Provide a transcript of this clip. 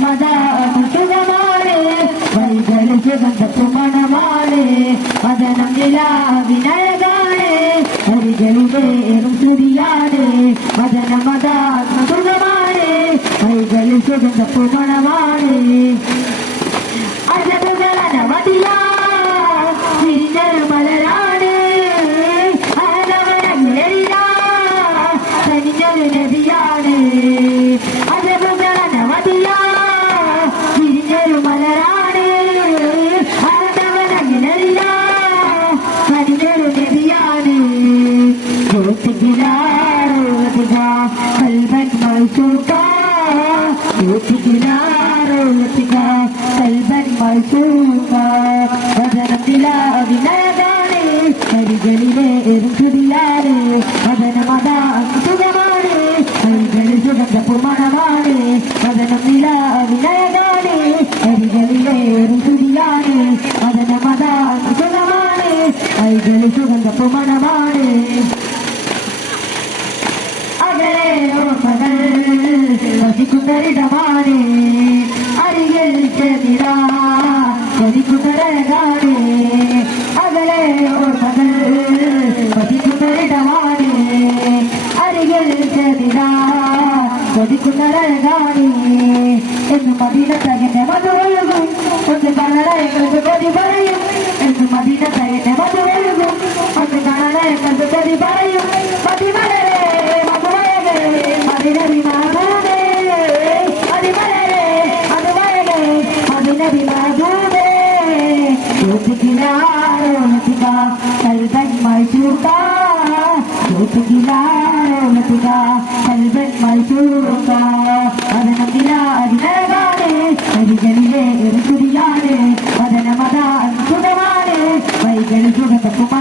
മദനമതാസുഖമാണ് വൈകൾ സുഗന്ധപ്പുമണമാണ് മദനം നിലാവിനഴകാണ് ഹരികളിലേറും സ്തുതിയാണ് മദനമതാസുഖമാണ് വൈകൾ സുഗന്ധപ്പുമണമാണ് അജബുകളനവധിയാ തിരിഞ്ഞൊരു മലരാണ് തനിഞ്ഞൊരു നദിയാണ് അജബുകളനവധിയാ തിരിഞ്ഞൊരു മലരാണ് തനിഞ്ഞൊരു നദിയാണ് കൽബൻ മൈസൂക്ക കൽബൻ മൈസൂക്ക വദനം നിലാവിനഴകാണ് കരികളിലേറും സ്തുതിയാണ് മദനമതാസുഖമാണ് കൈകളിൽ സുഗന്ധപ്പുമണമാണ് വദനം നിലാവിനഴകാണ് കരികളിലേറും സ്തുതിയാണ് മദനമതാസുഖമാണ് കൈകളിൽ സുഗന്ധപ്പുമണമാണ് അകലെ ഓർമ്മകൾ വസിക്കുന്നൊരിടമാണ് അരികിൽ ചെന്നിടാ കൊതിക്കുന്നൊരഴകാണ് അകലെ ഓർമ്മകൾ വസിക്കുന്നൊരിടമാണ് അരികിൽ ചെന്നിടാ കൊതിക്കുന്നൊരഴകാണ് എന്ന് മദീനത്തകന്റെ മധുരൊഴുകും ഒന്ന് കാണാനായിട്ട് കൊതി പറയും എന്ന് മദീനത്തകന്റെ മധുരൊഴുകും ഒന്ന് കാണാനായിട്ട് കൊതി പറയും മതി വളരെ കൽബൻ മൈസൂർക്ക കൽബൻ മൈസൂർക്ക വദനം നിലാവിനഴകാണ് കരികളിലേറും സ്തുതിയാണ് വദനമതാസുഖമാണ് വൈകളിൽ സുഗന്ധപ്പുമ